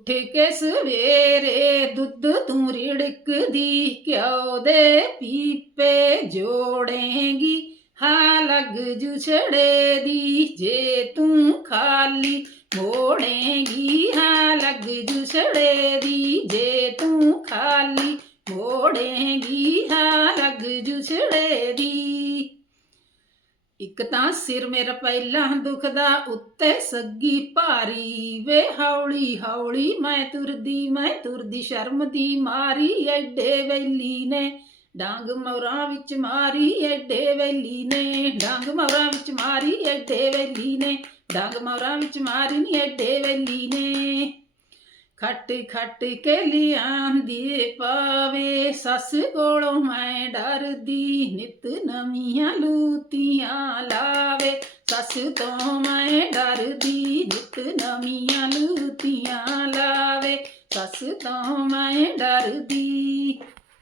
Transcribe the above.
ਉੱਠ ਕੇ ਸਵੇਰੇ ਦੁੱਧ ਤੂੰ ਰਿੜਕਦੀ, ਘਿਓ ਦੇ ਪੀਪੇ ਜੋੜੇਂਗੀ, ਹਾਂ ਲੱਗ ਜੁਛੜੇ ਦੀ ਜੇ ਤੂੰ ਖਾਲੀ ਮੋੜੇਂਗੀ, ਹਾਂ ਲੱਗ ਜੁਛੜੇ ਦੀ ਜੇ ਤੂੰ ਖਾਲੀ ਮੋੜੇਂਗੀ, ਹਾਂ ਲੱਗ ਜੁਛੜੇ ਦੀ ਇੱਕ ਤਾਂ ਸਿਰ ਮੇਰਾ ਪਹਿਲਾਂ ਦੁਖਦਾ, ਉੱਤੇ ਸੱਗੀ ਭਾਰੀ। ਵੇ ਹੌਲੀ ਹੌਲੀ ਮੈਂ ਤੁਰਦੀ ਮੈਂ ਤੁਰਦੀ, ਸ਼ਰਮ ਦੀ ਮਾਰੀ ਐਡੇ ਵੈਲੀ ਨੇ। ਡਾਂਗ ਮੌਰਾਂ ਵਿੱਚ ਮਾਰੀ ਐਡੇ ਵੈਲੀ ਨੇ। ਡਾਂਗ ਮੌਰਾਂ ਵਿੱਚ ਮਾਰੀ ਐਡੇ ਵੈਲੀ ਨੇ। ਡਾਂਗ ਮੌਰਾਂ ਵਿੱਚ ਮਾਰੀ ਨੀ ਐਡੇ ਵੈਲੀ ਨੇ। ਖੱਟ ਖੱਟ ਕੇ ਲਿਆਂਦੀ ਪਾਵੇ। ਸੱਸ ਕੋਲੋਂ ਮੈਂ ਡਰਦੀ, ਨਿਤ ਨਵੀਆਂ ਲੂਤੀਆਂ ਲਾਵੇ। ਸੱਸ ਤੋਂ ਮੈਂ ਡਰਦੀ, ਨਿਤ ਨਵੀਆਂ ਲੂਤੀਆਂ ਲਾਵੇ। ਸੱਸ ਤੋਂ ਮੈਂ ਡਰਦੀ।